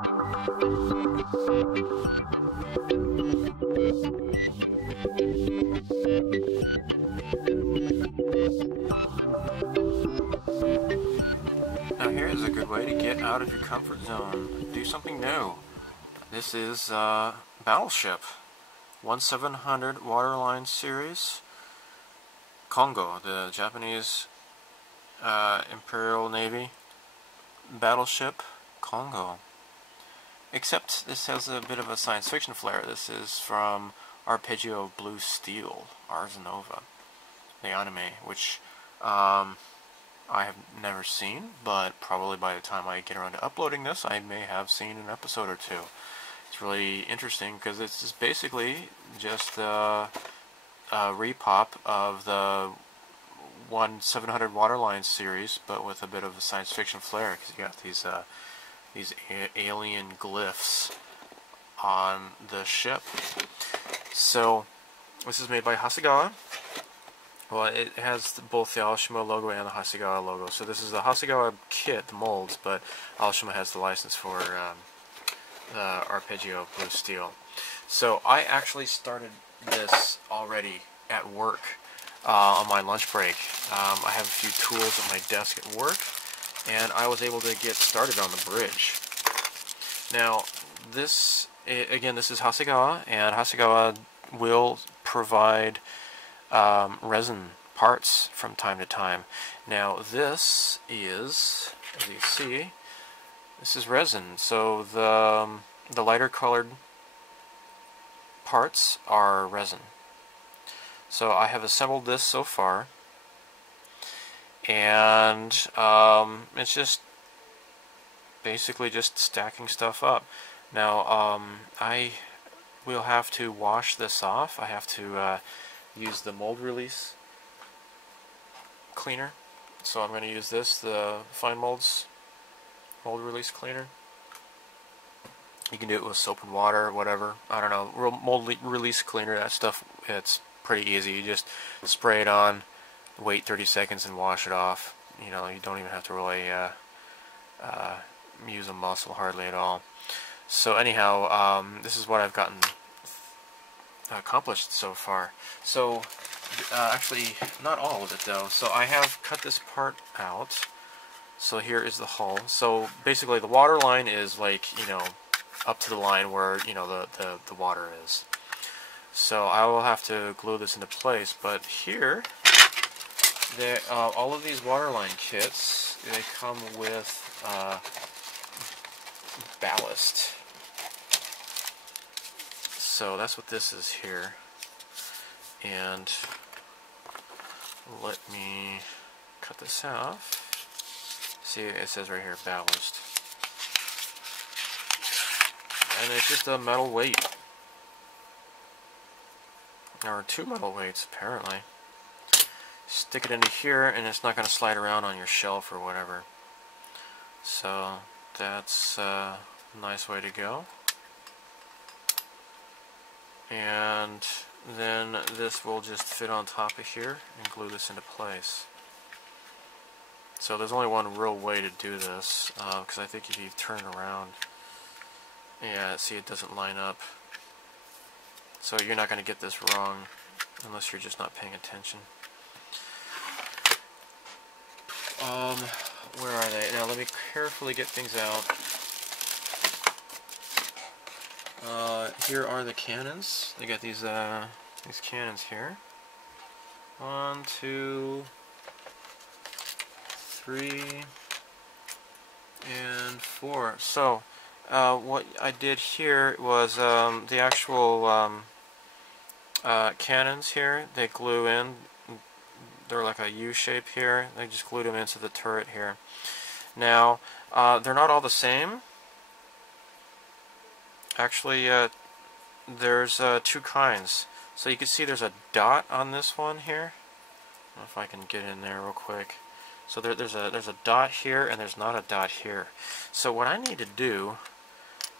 Now here is a good way to get out of your comfort zone, do something new. This is Battleship 1700 Waterline series, Kongo, the Japanese Imperial Navy battleship, Kongo. Except this has a bit of a science fiction flair. This is from Arpeggio Blue Steel, Ars Nova, the anime, which I have never seen, but probably by the time I get around to uploading this, I may have seen an episode or two. It's really interesting because it's just basically just a repop of the 1700 Waterline series, but with a bit of a science fiction flair, because you got these alien glyphs on the ship. So this is made by Hasegawa. Well, it has both the Aoshima logo and the Hasegawa logo. So this is the Hasegawa kit, the molds, but Aoshima has the license for the Arpeggio Blue Steel. So I actually started this already at work on my lunch break. I have a few tools at my desk at work, and I was able to get started on the bridge. Now, this is Hasegawa, and Hasegawa will provide resin parts from time to time. Now, this is, as you see, this is resin. So the lighter colored parts are resin. So I have assembled this so far, and it's just basically just stacking stuff up. Now I will have to wash this off. I have to use the mold release cleaner. So I'm going to use this, the Fine Molds mold release cleaner. You can do it with soap and water or whatever. I don't know. Mold release cleaner, that stuff, it's pretty easy. You just spray it on, wait 30 seconds and wash it off. You know, you don't even have to really use a muscle hardly at all. So anyhow, this is what I've gotten accomplished so far. So actually not all of it though. So I have cut this part out. So here is the hull. So basically the water line is like, you know, up to the line where, you know, the water is. So I will have to glue this into place, but here, all of these waterline kits, they come with ballast. So that's what this is here. And let me cut this off. See, it says right here, ballast. And it's just a metal weight. Or two metal weights, apparently. Stick it into here, and it's not going to slide around on your shelf or whatever. So that's a nice way to go. And then this will just fit on top of here and glue this into place. So there's only one real way to do this, because I think if you turn it around, yeah, see, it doesn't line up. So you're not going to get this wrong unless you're just not paying attention. Where are they? Now let me carefully get things out. Here are the cannons. They got these cannons here. 1, 2, 3, and 4. So what I did here was the actual cannons here, they glue in. They're like a U shape here. They just glued them into the turret here. Now, they're not all the same. Actually, there's two kinds. So you can see there's a dot on this one here. I don't know if I can get in there real quick. So there's a dot here, and there's not a dot here. So what I need to do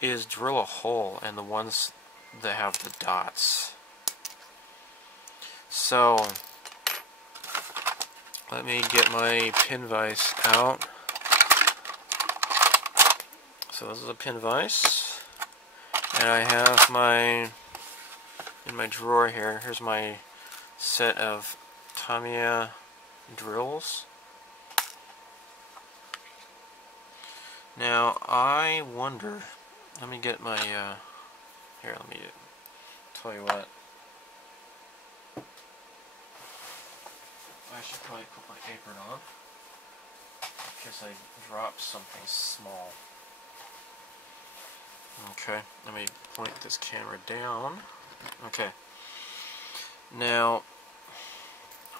is drill a hole in the ones that have the dots. So let me get my pin vise out. So this is a pin vise, and I have in my drawer here, here's my set of Tamiya drills. Now I wonder, let me get my, here, let me tell you what. I should probably put my apron on, because I dropped something small. Okay, let me point this camera down. Okay. Now,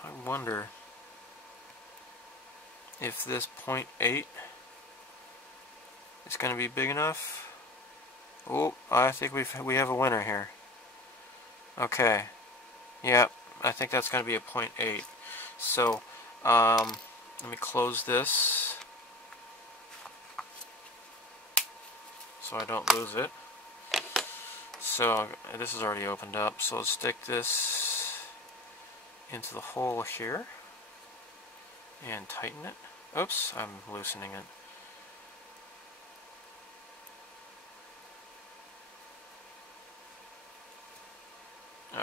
I wonder if this 0.8 is going to be big enough. Oh, I think we have a winner here. Okay. Yep, I think that's going to be a 0.8. So, let me close this so I don't lose it. So this is already opened up, so let's stick this into the hole here and tighten it. Oops, I'm loosening it.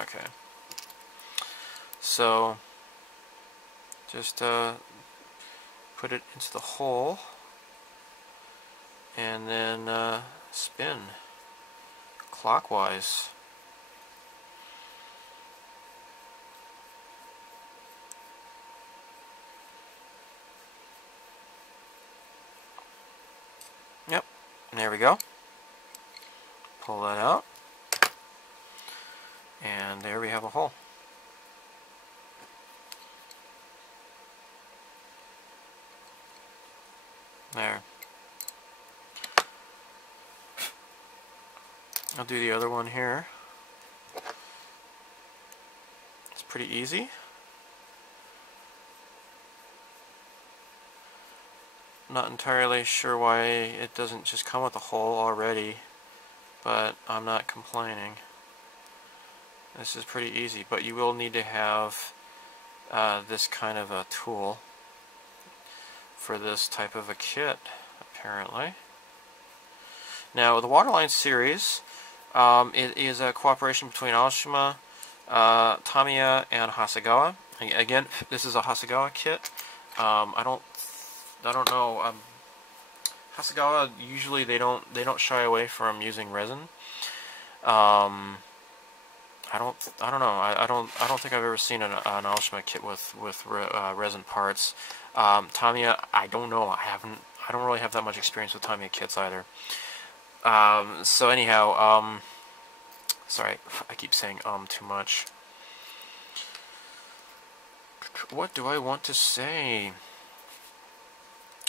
Okay. So just put it into the hole and then spin clockwise. Yep, there we go. Pull that out, and there we have a hole. There. I'll do the other one here. It's pretty easy. Not entirely sure why it doesn't just come with a hole already, but I'm not complaining. This is pretty easy, but you will need to have this kind of a tool for this type of a kit, apparently. Now, the Waterline series, it is a cooperation between Aoshima, Tamiya, and Hasegawa. Again, this is a Hasegawa kit. I don't know. Hasegawa, usually they don't shy away from using resin. I don't know. I don't think I've ever seen an Aoshima kit with resin parts. Tamiya, I don't know. I don't really have that much experience with Tamiya kits either. So anyhow, sorry, I keep saying too much. What do I want to say?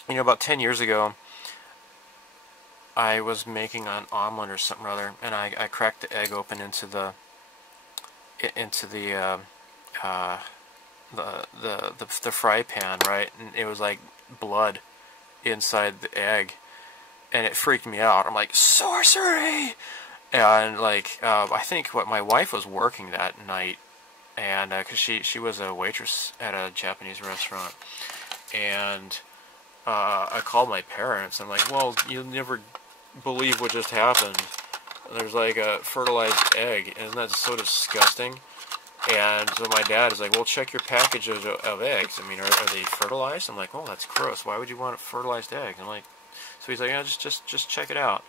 You know, about 10 years ago, I was making an omelet or something or other, and I cracked the egg open into the fry pan, right? And it was like blood inside the egg, and it freaked me out. I'm like, sorcery! And like, I think my wife was working that night, and because she was a waitress at a Japanese restaurant, and I called my parents. I'm like, well, you'll never believe what just happened. There's like a fertilized egg, and that's so disgusting. And so my dad is like, well, check your package of eggs. I mean, are they fertilized? I'm like, oh, that's gross. Why would you want a fertilized egg? I'm like, so he's like, yeah, just check it out.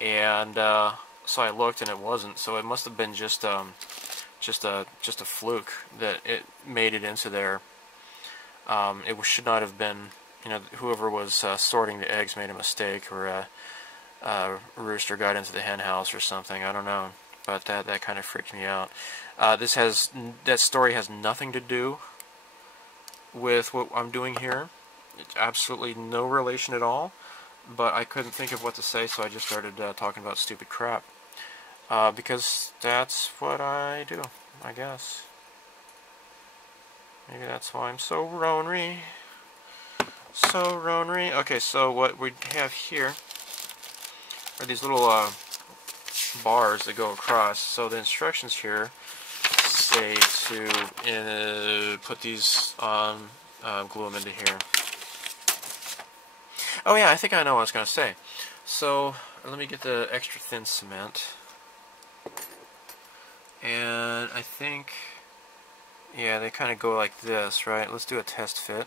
And so I looked, and it wasn't. So it must have been just a fluke that it made it into there. It should not have been. You know, whoever was sorting the eggs made a mistake, or a rooster got into the hen house or something. I don't know, but that kind of freaked me out. That story has nothing to do with what I'm doing here. It's absolutely no relation at all. But I couldn't think of what to say, so I just started talking about stupid crap. Because that's what I do, I guess. Maybe that's why I'm so ornery. So ornery. Okay, so what we have here are these little bars that go across. So the instructions here say to put these on, glue them into here. Oh yeah, I think I know what I was going to say. So let me get the extra thin cement, and I think, yeah, they kind of go like this, right? Let's do a test fit.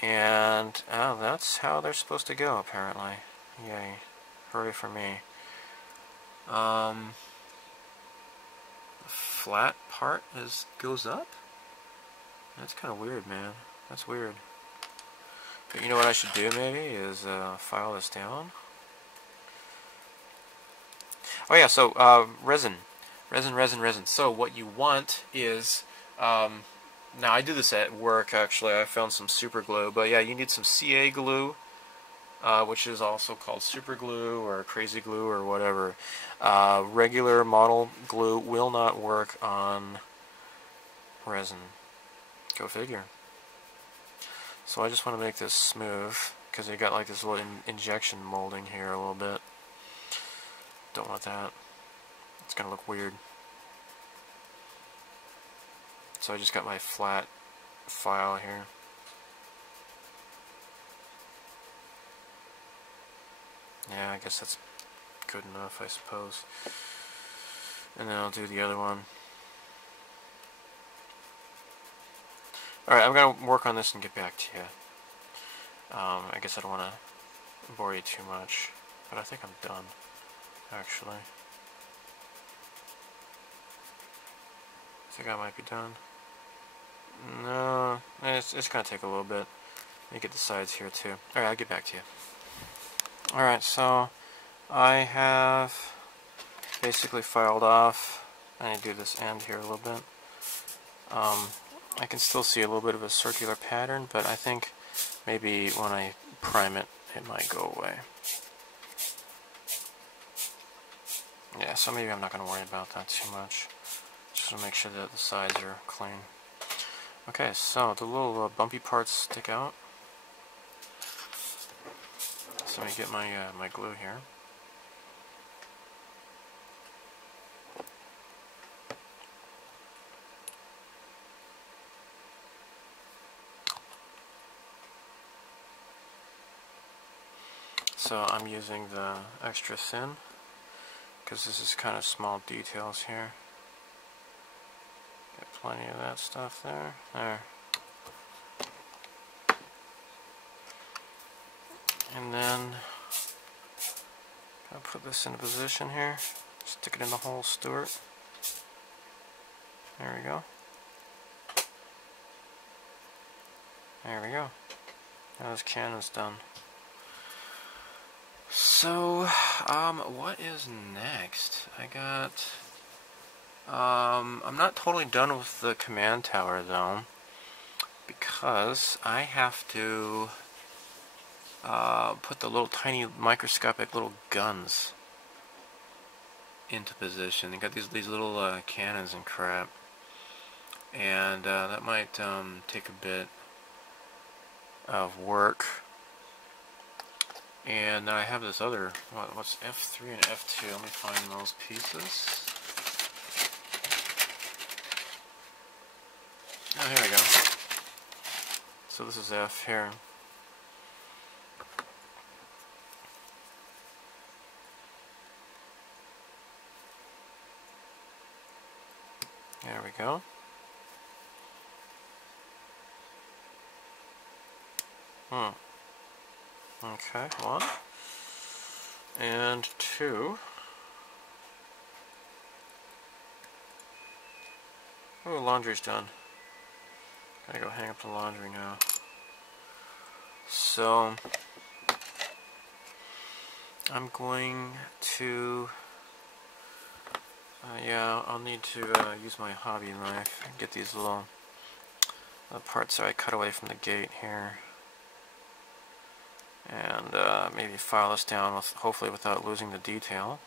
And that's how they're supposed to go, apparently. Yay. Hooray for me. Flat part goes up? That's kind of weird, man. That's weird. But you know what I should do, maybe, is file this down. Oh yeah, so resin. Resin. So what you want is... now, I do this at work, actually. I found some super glue. But yeah, you need some CA glue, which is also called super glue or crazy glue or whatever. Regular model glue will not work on resin. Go figure. So I just want to make this smooth, because they got like this little injection molding here a little bit. Don't want that. It's going to look weird. So I just got my flat file here. Yeah, I guess that's good enough, I suppose. And then I'll do the other one. Alright, I'm going to work on this and get back to you. I guess I don't want to bore you too much, but I think I'm done, actually. I think I might be done. No, it's going to take a little bit. Let me get the sides here too. Alright, I'll get back to you. Alright, so I have basically filed off. I need to do this end here a little bit. I can still see a little bit of a circular pattern, but I think maybe when I prime it, it might go away. Yeah, so maybe I'm not going to worry about that too much. Just to make sure that the sides are clean. Okay, so the little bumpy parts stick out. So let me get my glue here. So I'm using the extra thin, because this is kind of small details here. Get plenty of that stuff there. There. And then I'll put this in a position here. Stick it in the hole, Stuart. There we go. There we go. Now this cannon's done. So, what is next? I got... I'm not totally done with the command tower, though, because I have to put the little tiny microscopic little guns into position. They got these little cannons and crap, and that might take a bit of work. And I have this other, what's F3 and F2? Let me find those pieces. Oh, here we go. So this is F here. There we go. Okay, 1 and 2. Oh, laundry's done. Gotta go hang up the laundry now. So I'm going to yeah, I'll need to use my hobby knife and get these little parts that I cut away from the gate here. And maybe file this down, hopefully without losing the detail.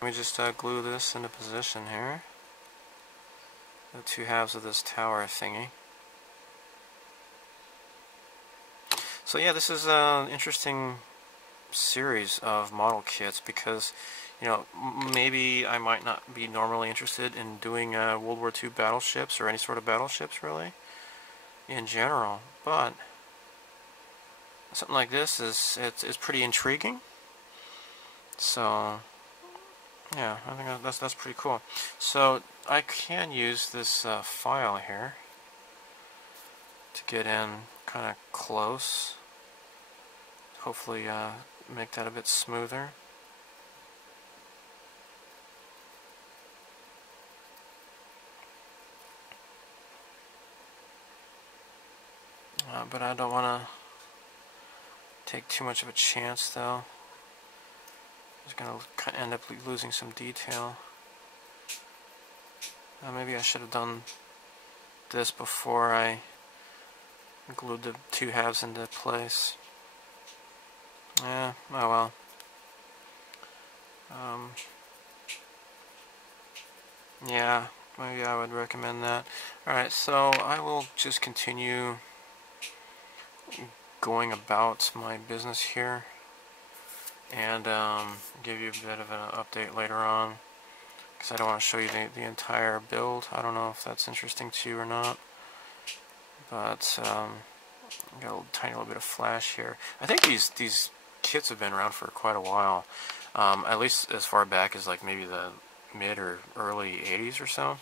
Let me just glue this into position here. The two halves of this tower thingy. So yeah, this is an interesting series of model kits, because you know, maybe I might not be normally interested in doing World War II battleships or any sort of battleships really in general, but something like this is pretty intriguing. So yeah, I think that's pretty cool. So I can use this file here to get in kind of close. Hopefully make that a bit smoother. But I don't want to take too much of a chance though. Just going to end up losing some detail. Maybe I should have done this before I glued the two halves into place. Yeah, oh well. Yeah, maybe I would recommend that. Alright, so I will just continue going about my business here and give you a bit of an update later on, because I don't want to show you the entire build. I don't know if that's interesting to you or not, but got a tiny little bit of flash here. I think these kits have been around for quite a while, at least as far back as like maybe the mid or early 80s or so.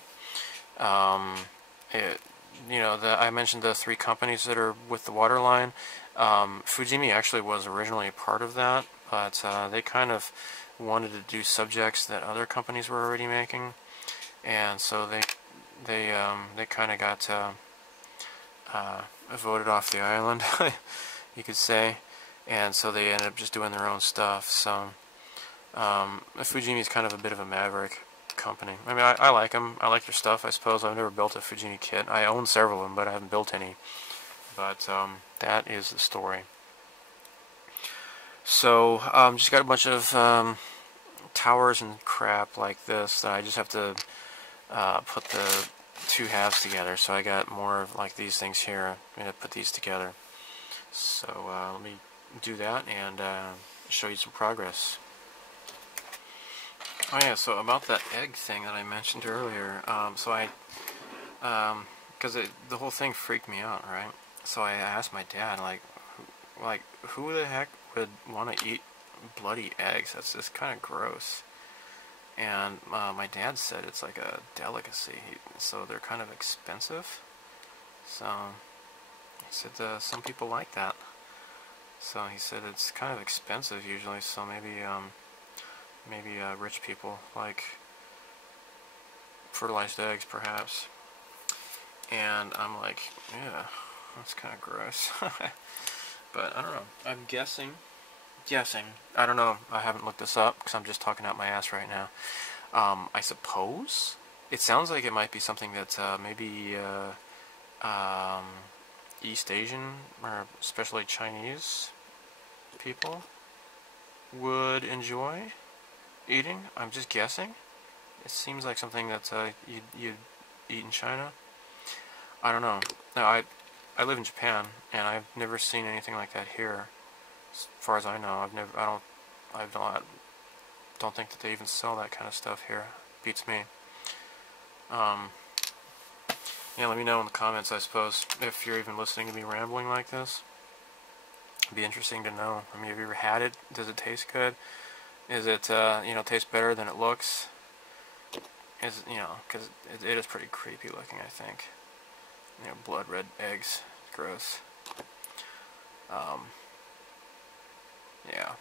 You know, I mentioned the 3 companies that are with the waterline. Fujimi actually was originally a part of that, but they kind of wanted to do subjects that other companies were already making, and so they kind of got voted off the island, you could say, and so they ended up just doing their own stuff. So Fujimi is kind of a bit of a maverick company. I mean, I like them. I like their stuff, I suppose. I've never built a Fujimi kit. I own several of them, but I haven't built any. But that is the story. So just got a bunch of towers and crap like this that I just have to put the 2 halves together. So I got more of like these things here. I'm going to put these together. So let me do that and show you some progress. Oh yeah, so about that egg thing that I mentioned earlier, so I, because the whole thing freaked me out, right? So I asked my dad, like, who the heck would want to eat bloody eggs? That's just kind of gross. And my dad said it's like a delicacy, so they're kind of expensive. So he said some people like that. So he said it's kind of expensive usually, so maybe rich people like fertilized eggs, perhaps. And I'm like, yeah, that's kind of gross. But I don't know. I'm guessing. I don't know. I haven't looked this up because I'm just talking out my ass right now. I suppose it sounds like it might be something that maybe East Asian or especially Chinese people would enjoy eating. I'm just guessing. It seems like something that you'd eat in China. I don't know. Now I live in Japan and I've never seen anything like that here. As far as I know, I don't think that they even sell that kind of stuff here. Beats me. Yeah, let me know in the comments, I suppose, if you're even listening to me rambling like this. It'd be interesting to know. I mean, have you ever had it? Does it taste good? Is it, taste better than it looks? Because it is pretty creepy looking, I think. Blood red eggs. Gross. Yeah.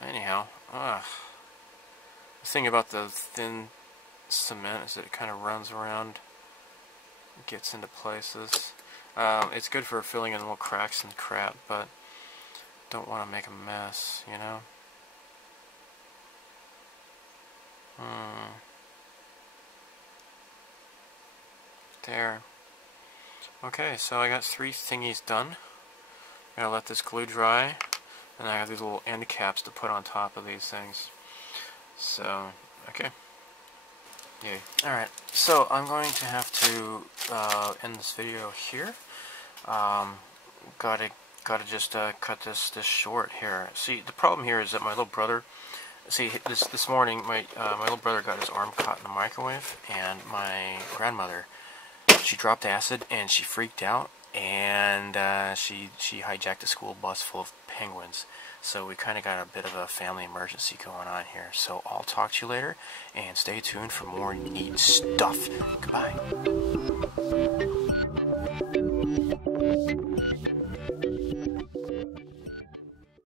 Anyhow, the thing about the thin cement is that it kind of runs around, gets into places. It's good for filling in little cracks and crap, but don't want to make a mess, you know? There. Okay, so I got 3 thingies done. I'm gonna let this glue dry, and I have these little end caps to put on top of these things. So, okay. Yay. Alright, so I'm going to have to end this video here. Gotta gotta just cut this short here. See, the problem here is that my little brother. See, this morning, my little brother got his arm caught in the microwave, and my grandmother, she dropped acid and she freaked out, and she hijacked a school bus full of penguins. So we kind of got a bit of a family emergency going on here. So I'll talk to you later, and stay tuned for more neat stuff. Goodbye.